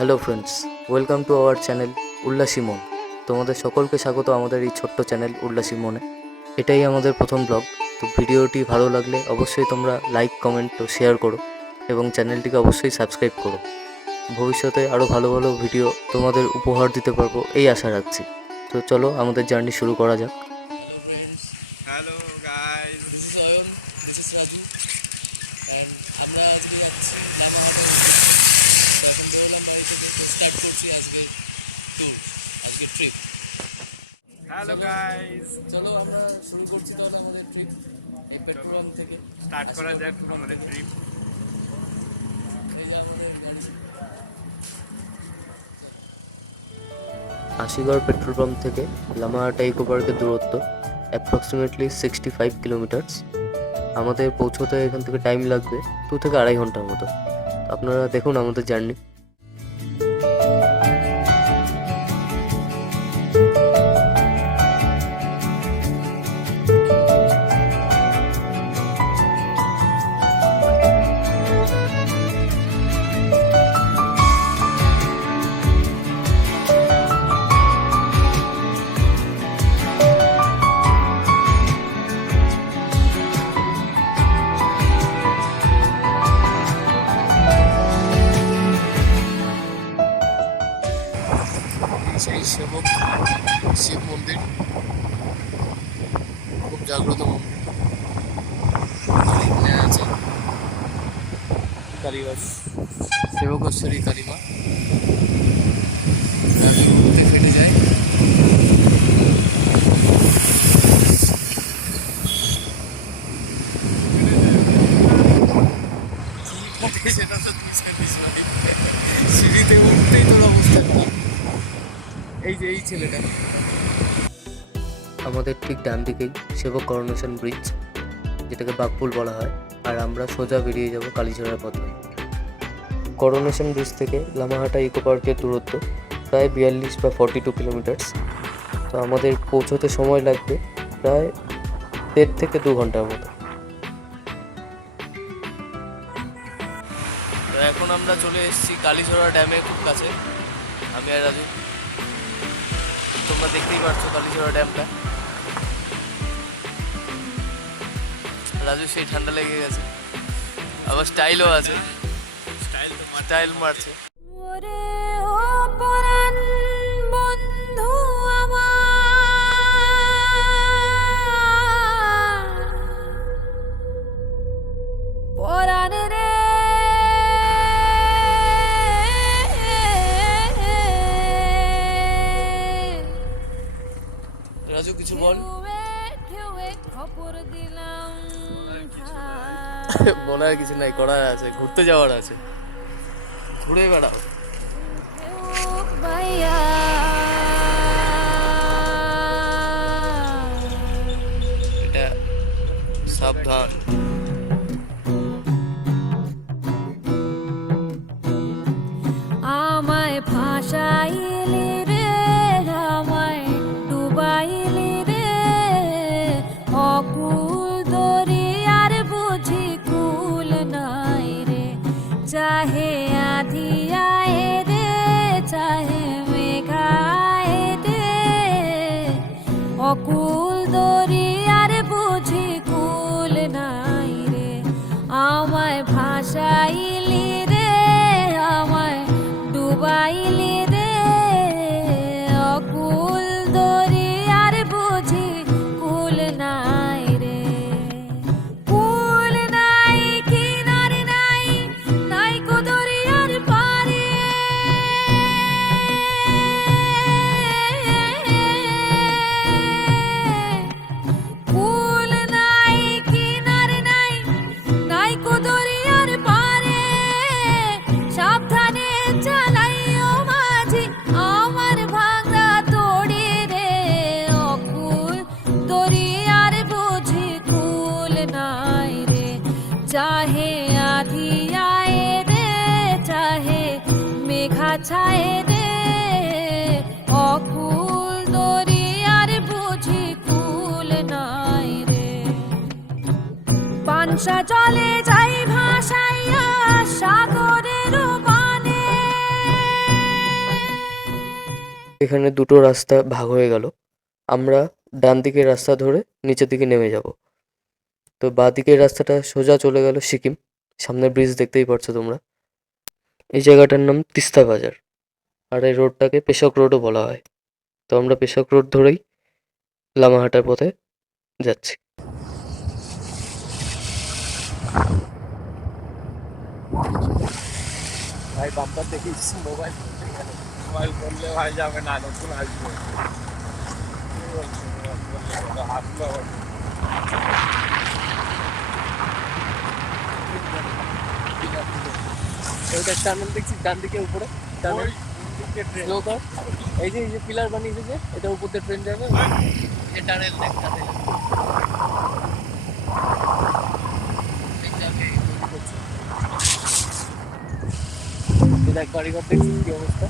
Hello friends, welcome to our channel Ullasi মন। তোমাদের সকলকে স্বাগত আমাদের এই ছোট্ট চ্যানেল উল্লাসী মনে। এটাই আমাদের প্রথম ব্লগ। তো ভিডিওটি ভালো লাগলে অবশ্যই তোমরা লাইক, কমেন্ট ও শেয়ার করো এবং চ্যানেলটিকে অবশ্যই সাবস্ক্রাইব করো। ভবিষ্যতে আরও ভালো ভালো ভিডিও তোমাদের উপহার দিতে পারবো এই আশা রাখছি। তো চলো আমাদের জার্নি শুরু করা যাক। Hello friends, hello guys, this is Ayon, this is Raju and আমরা আজকে যাচ্ছি লামাহাটে। তো এখন বেরোলাম বাড়ি থেকে, স্টার্ট করছি আজকে ট্যুর, আজকে ট্রিপ। হ্যালো গাইস, চলো আমরা শুরু করছি তাহলে আমাদের ট্রিপ এই পেট্রোল পাম্প থেকে। স্টার্ট করা যাক আমাদের ট্রিপ। এই যে আমাদের গাড়ি। আশিগড় পেট্রোল পাম্প থেকে লামাহাটা ইকো পার্কের দূরত্ব অ্যাপ্রক্সিমেটলি 65 কিলোমিটার্স। আমাদের পৌঁছতে এখান থেকে টাইম লাগবে 2 থেকে 2.5 ঘন্টার মতো। আপনারা দেখুন আমাদের জার্নি। সেই সেবক শিব মন্দির, খুব জাগ্রত মন্দির। এখানে আছে কালীবাস, সেবকেশ্বরী কালীমা। ঘুরতে ফেটে যায়। সেটা তো সিঁড়িতে উঠতেই তোর অবস্থা কি? এই যে এই ছেলেটা। আমাদের ঠিক ডান দিকেই সেবক করোনেশন ব্রিজ, যেটাকে বাঘপুল বলা হয়, আর আমরা সোজা বেরিয়ে যাব কালীচড়ার পথে। করোনেশন ব্রিজ থেকে লামাহাটা ইকো পার্কের দূরত্ব প্রায় 42 বা 42 কিলোমিটার্স। তো আমাদের পৌঁছতে সময় লাগবে প্রায় 1.5 থেকে 2 ঘন্টার মতো। তো এখন আমরা চলে এসেছি কালীচড়া ড্যামের খুব কাছে, আমি আর রাজু। তোমরা দেখতেই পাচ্ছ কালীচড়া ড্যামটা। রাজু সেই ঠান্ডা লেগে গেছে, আবার স্টাইলও আছে, স্টাইল মারছে। ওরে ও পরাণ বন্ধু আমার, পরাণ রে রাজু কিছু বল। ঢেউয়ে খবর দিলাম বলার কিছু নাই, করার আছে, ঘুরতে যাওয়ার আছে, ঘুরে বেড়াও। ভাইয়া এটা সাবধান। আমায় ফাঁসাইলি রে, আমায় ডুবাইলি রে, অকুল দরিয়ার বুঝি কুল নাই রে। চাহে আধিয়ায় রে, চাহে মেঘায় রে, অকুল দরিয়ার বুঝি কুল নাই রে। আমায় ভাসাইলি রে, আমায় ডুবাইলি রে, অকুল দরিয়ার বুঝি কুল নাই রে। কুল নাই, কিনারে নাই, নাই কো দরিয়ার পারে। কুল নাই, কিনারে নাই, নাই কো দরিয়ার পারে। সাবধানে চালাইও মাঝি আমার ভাঙা তোড়ে রে, অকুল দরিয়ার বুঝি কুল নাই রে। চাহে আধিয়ায় রে, চাহে মেঘা ছায় রে, অকুল দরিয়ার বুঝি কুল নাই রে। পানসা চলে যাই ভাসাইয়া সাগরের পানে, এখানে দুটো রাস্তা ভাগ হয়ে গেল। আমরা ডান দিকের রাস্তা ধরে নিচের দিকে নেমে যাব। তো বাঁ দিকের রাস্তাটা সোজা চলে গেল সিকিম। সামনে ব্রিজ দেখতেই পাচ্ছ তোমরা। এই জায়গাটার নাম তিস্তা বাজার, আর এই রোডটাকে পেশক রোডও বলা হয়। তো আমরা পেশক রোড ধরেই লামাহাটার পথে যাচ্ছি। ভাই বাম্পার দেখিস মোবাইল মোবাইল করলে ভাই যাবে না, নতুন আসবে। হাসলো ওইটা টানেল দেখছি ডান দিকে উপরে টানেল স্লো কর। এই যে পিলার বানিয়েছে যে এটা উপর দিয়ে ট্রেন যাবে, এই টানেল দেখ টানেল দেখ কারিগর দেখছিস কি অবস্থা।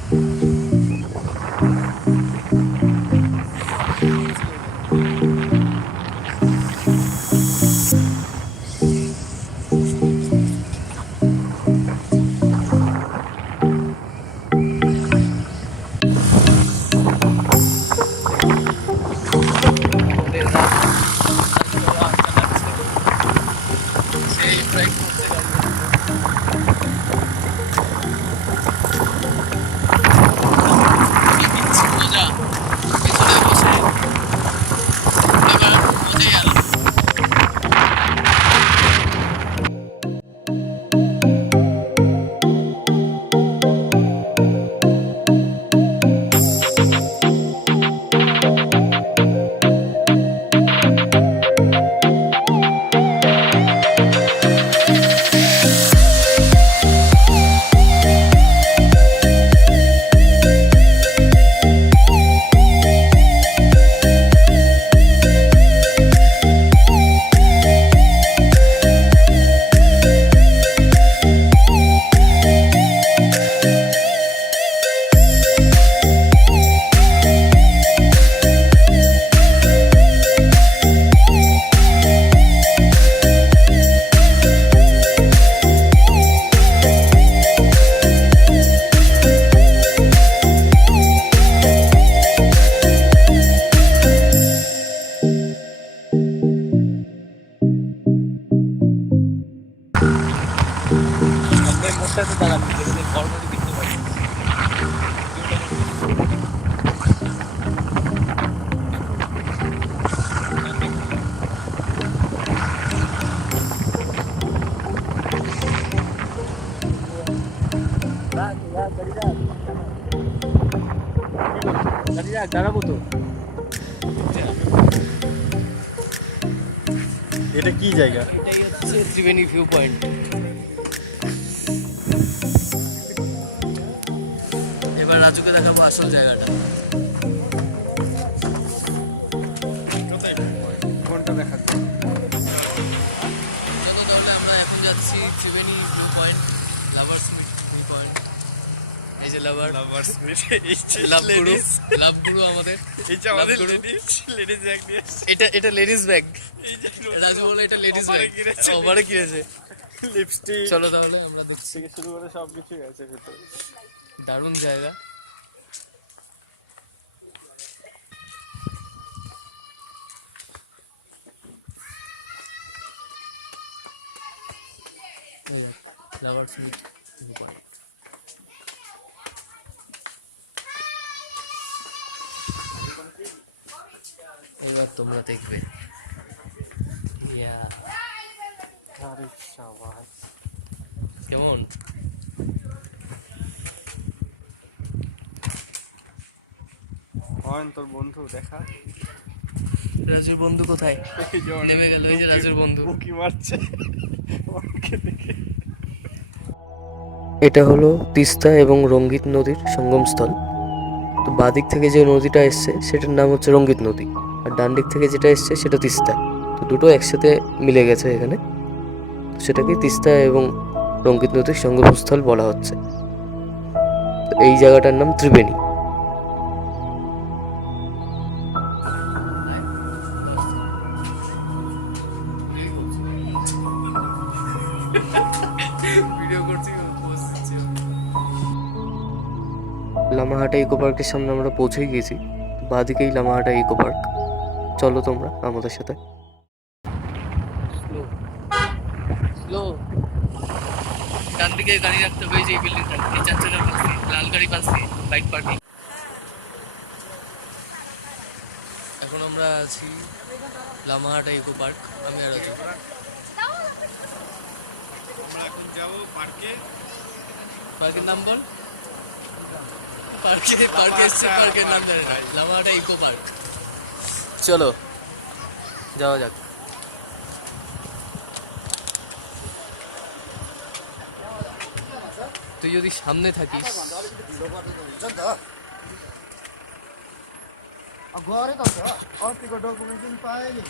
সেই ট্রাই করতে মজা পিছনে বসে এবার মজাই আলাদা। মোড়টাতে দাঁড়াবি যেখানে কর্নারে দেখতে পাই। দাঁড়াবো তো। এটা কি জায়গা? এটাই হচ্ছে ত্রিবেণী ভিউ পয়েন্ট। এবার রাজুকে দেখাবো আসল জায়গাটা। কোনটা দেখাচ্ছে? চলো তাহলে আমরা এখন যাচ্ছি Triveni view point, lovers view point. এই যে লাভার লাভার্স লাভ গুরু আমাদের। এই যে আমাদের লাভ গুরু। লেডিস ব্যাগ নিয়ে এসেছে। এটা লেডিস ব্যাগ। এই যে রাজু বলে এটা লেডিস ওভারে ব্যাগ। কিনেছে। ওভারে কিনেছে। লিপস্টিক চলো তাহলে আমরা দেখছি। থেকে শুরু করে সবকিছু আছে ভেতরে। দারুণ জায়গা। Lovers view point. এবার তোমরা দেখবে। আরে শাবাশ। কেমন? তোর বন্ধু দেখা। রাজুর বন্ধু কোথায়? এই যে নেমে গেল, এই যে রাজুর বন্ধু। উকি মারছে ওকে দেখে। এটা হলো তিস্তা এবং রঙ্গিত নদীর সঙ্গমস্থল। তো বাঁ দিক থেকে যে নদীটা এসছে সেটার নাম হচ্ছে রঙ্গিত নদী, আর ডান দিক থেকে যেটা এসছে সেটা তিস্তা। তো দুটো একসাথে মিলে গেছে এখানে, তো সেটাকে তিস্তা এবং রঙ্গিত নদীর সঙ্গমস্থল বলা হচ্ছে। তো এই জায়গাটার নাম ত্রিবেণী। ভিডিও করছি, পোস্ট দিচ্ছি। লামাহাটা ইকো পার্কের সামনে আমরা পৌঁছেই গেছি। বাঁদিকেই লামাহাটা ইকো পার্ক। চলো তোমরা আমাদের সাথে। স্লো স্লো, ডান দিকে গাড়ি রাখতে হবে, যে বিল্ডিংটা এই চার চাকার পাশ দিয়ে, লাল গাড়ি পাশ দিয়ে, বাইক পার্কিং। এখন আমরা আছি লামাহাটা ইকো পার্ক, আমি আর আছি। আমরা এখন যাবো পার্কে। পার্কের নাম বল। পার্কে এসছে, পার্কের নাম জানি না, লামাহাটা ইকো পার্ক। চলো যাওয়া যাক। তুই যদি সামনে থাকিস, घरे त छ अस्तिको डकुमेन्ट पनि पाएँ नि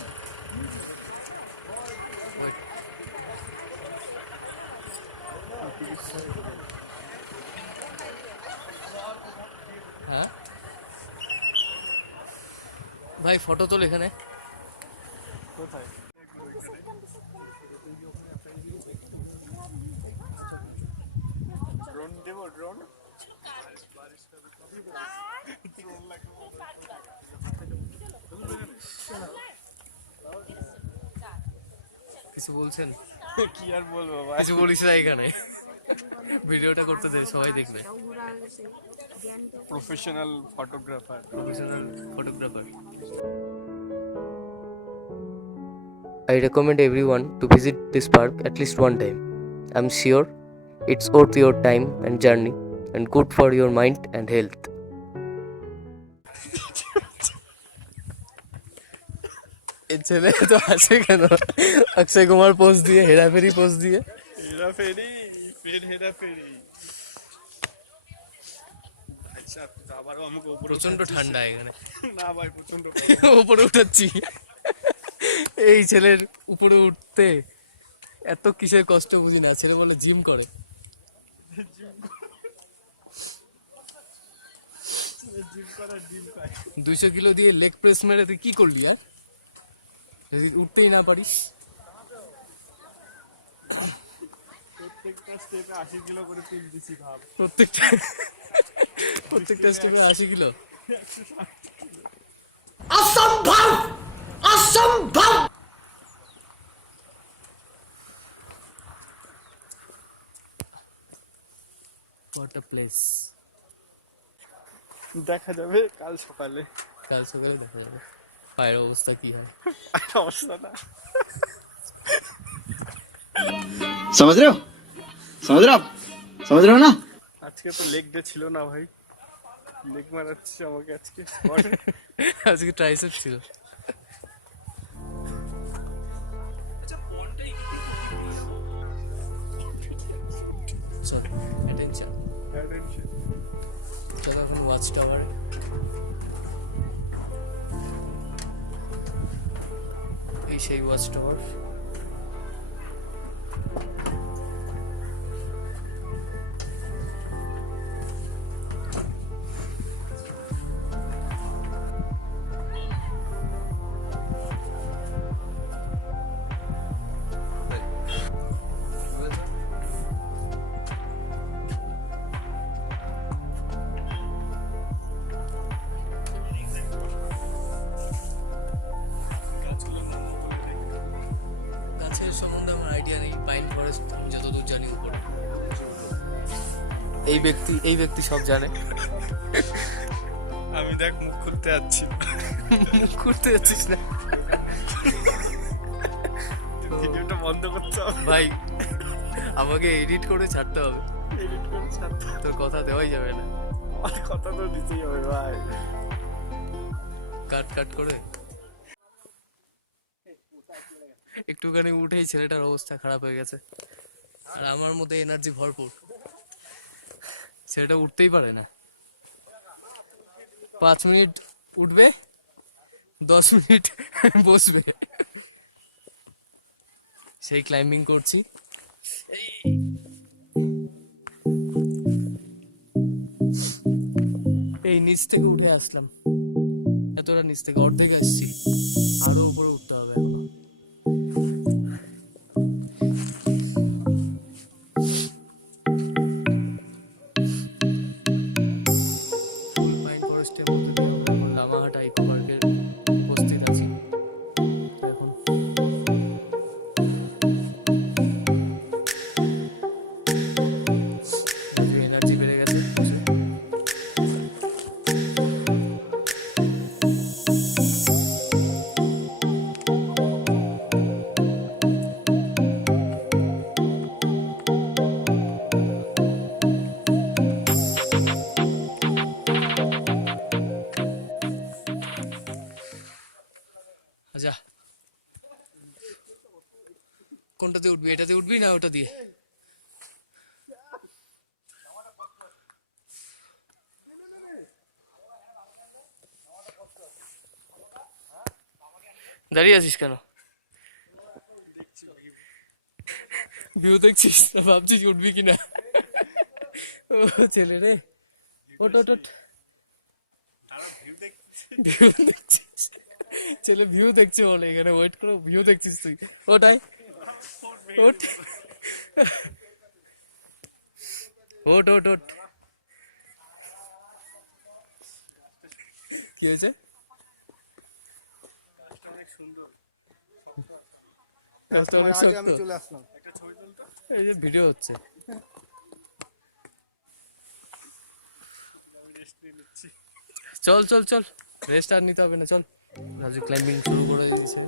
হ্যাঁ ভাই ফটো তোল এখানে। ড্রোন দেবো, ড্রোন। কিছু বলছেন? কি আর বলবো ভাই, কিছু বলিস না এখানে, ভিডিওটা করতে দে, সবাই দেখবে। Professional photographer. Professional photographer. I recommend everyone to visit this park at least one time. I'm sure it's worth your time and journey and good for your mind and health. এই ছেলে তো আছে কেন? অক্ষয় কুমার পোজ দিয়ে, Hera Pheri pose দিয়ে। হেরাফেরি, ফের হেরাফেরি। আচ্ছা, তো আবারও আমাকে উপরে প্রচন্ড ঠান্ডা এখানে, না ভাই, প্রচন্ড উপরে উঠাচ্ছি। এই ছেলের উপরে উঠতে এত কিসের কষ্ট বুঝি না, ছেলে বলে জিম করে। 200 কিলো দিয়ে লেগ প্রেস মেরে তুই কি করলি? হ্যাঁ, যদি উঠতেই না পারিস। প্রত্যেকটা স্টেপে 80 কিলো করে তুল দিছি ভাব। প্রত্যেকটা স্টেপে 80 কিলো। What a place. দেখা যাবে কাল সকালে। কাল সকালে দেখা যাবে পায়ের অবস্থা কি হয়। অবস্থা না, समझ रहे हो आप समझ रहे हो ना আজকে তো লেগ ডে ছিল না ভাই, লেগ মারাচ্ছে আমাকে আজকে। আজকে ট্রাইসেপ ছিল। চল অ্যাটেনশন, চল এখন ওয়াচ টাওয়ার। এই সেই ওয়াচ টাওয়ার। গাছের সম্বন্ধে আমার আইডিয়া নেই, পাইন ফরেস্ট আমি যতদূর জানি উপরে। এই ব্যক্তি সব জানে। আমি দেখ মুখ খুলতে যাচ্ছি, মুখ করতে যাচ্ছিস না ভিডিওটা বন্ধ করতে হবে ভাই, আমাকে এডিট করে ছাড়তে হবে, এডিট করে ছাড়তে হবে। তোর কথা দেওয়াই যাবে না। আমার কথা তো দিতেই হবে ভাই। কাট করে একটুখানি উঠেই ছেলেটার অবস্থা খারাপ হয়ে গেছে, আর আমার মধ্যে এনার্জি ভরপুর। ছেলেটা উঠতেই পারে না, 5 মিনিট উঠবে, 10 মিনিট বসবে। সেই ক্লাইম্বিং করছি। এই নিচ থেকে উঠে আসলাম, এতটা নিচ থেকে অর্ধেক আসছি, আরো উপরে উঠতে হবে এখনো। কোনটাতে উঠবি, এটাতে উঠবি না ওটা দিয়ে? দাঁড়িয়ে আছিস কেন? ভিউ দেখছিস না ভাবছিস উঠবি কিনা? ও ছেলে রে, ওট ওট ওট। ভিউ দেখছিস? ছেলে ভিউ দেখছে বলে এখানে ওয়েট করো, ভিউ দেখছিস তুই? ওটাই ওট ওট ওট ওট। কি হয়েছে? গাছটা অনেক শক্ত। চলে আসলাম। এই যে ভিডিও হচ্ছে। চল চল চল, রেস্ট আর নিতে হবে না, চল। রাজু ক্লাইম্বিং শুরু করে দিয়েছে।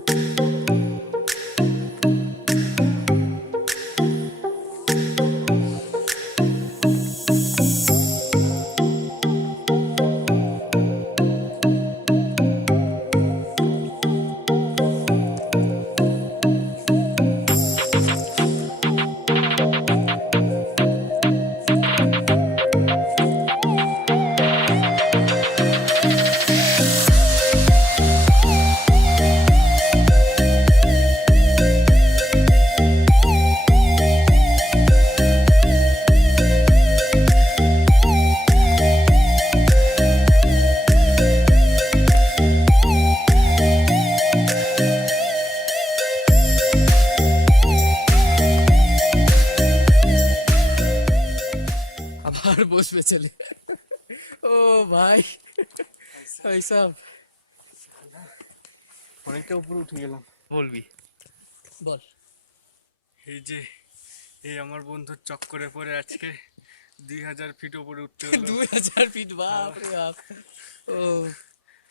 আবার বসবে ছেলে। ও ভাই এইসব অনেকটা উপরে উঠে গেলাম। বলবি, বল। এই আমার বন্ধুর চক্করে পড়ে আজকে 2000 ফিট উপরে উঠতে হলো। 2000 ফিট, বাপ রে বাপ। ও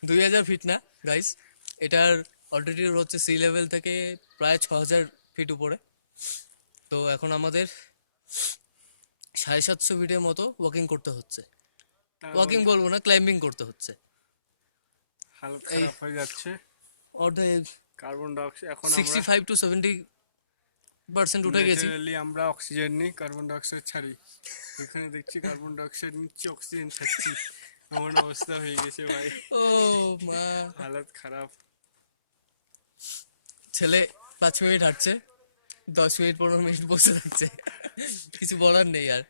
2000 ফিট না গাইস, এটার অল্টিটিউড হচ্ছে সি লেভেল থেকে প্রায় 6000 ফিট উপরে। তো এখন আমাদের 750 ফিটের মতো ওয়াকিং করতে হচ্ছে। ওয়াকিং বলবো না, ক্লাইম্বিং করতে হচ্ছে। হালত খারাপ হয়ে যাচ্ছে। অর্ধেক কার্বন ডাইঅক্সাইড এখন 65 to 70% উঠে গেছি। ন্যাচারালি আমরা অক্সিজেন নিই, কার্বন ডাইঅক্সাইড ছাড়ি। এখানে দেখছি কার্বন ডাইঅক্সাইড নিচ্ছি, অক্সিজেন ছাড়ছি। এমন অবস্থা হয়ে গেছে ভাই, ও মা, হালত খারাপ। ছেলে 5 মিনিট হাঁটছে, 10 মিনিট 15 মিনিট বসে থাকছে। কিছু বলার নেই। আর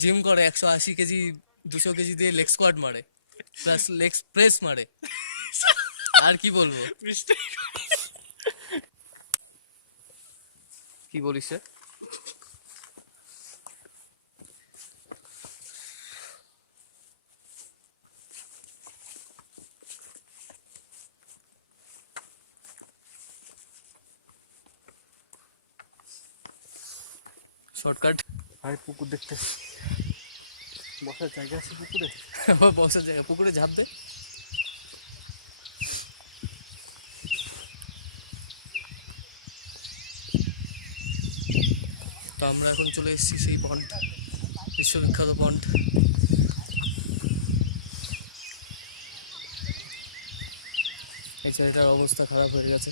জিম করে 180 কেজি 200 কেজি দিয়ে লেগ স্কোয়াট মারে, প্লাস লেগ প্রেস মারে। আর কি বলবো? কি বলিস রে? শর্টকাট। ভাই পুকুর দেখতে বসার জায়গা আছে পুকুরে? বসার জায়গা, পুকুরে ঝাঁপ দে। তো আমরা এখন চলে এসেছি সেই পন্ড, বিশ্ববিখ্যাত পন্ড। এই ছেলেটার অবস্থা খারাপ হয়ে গেছে।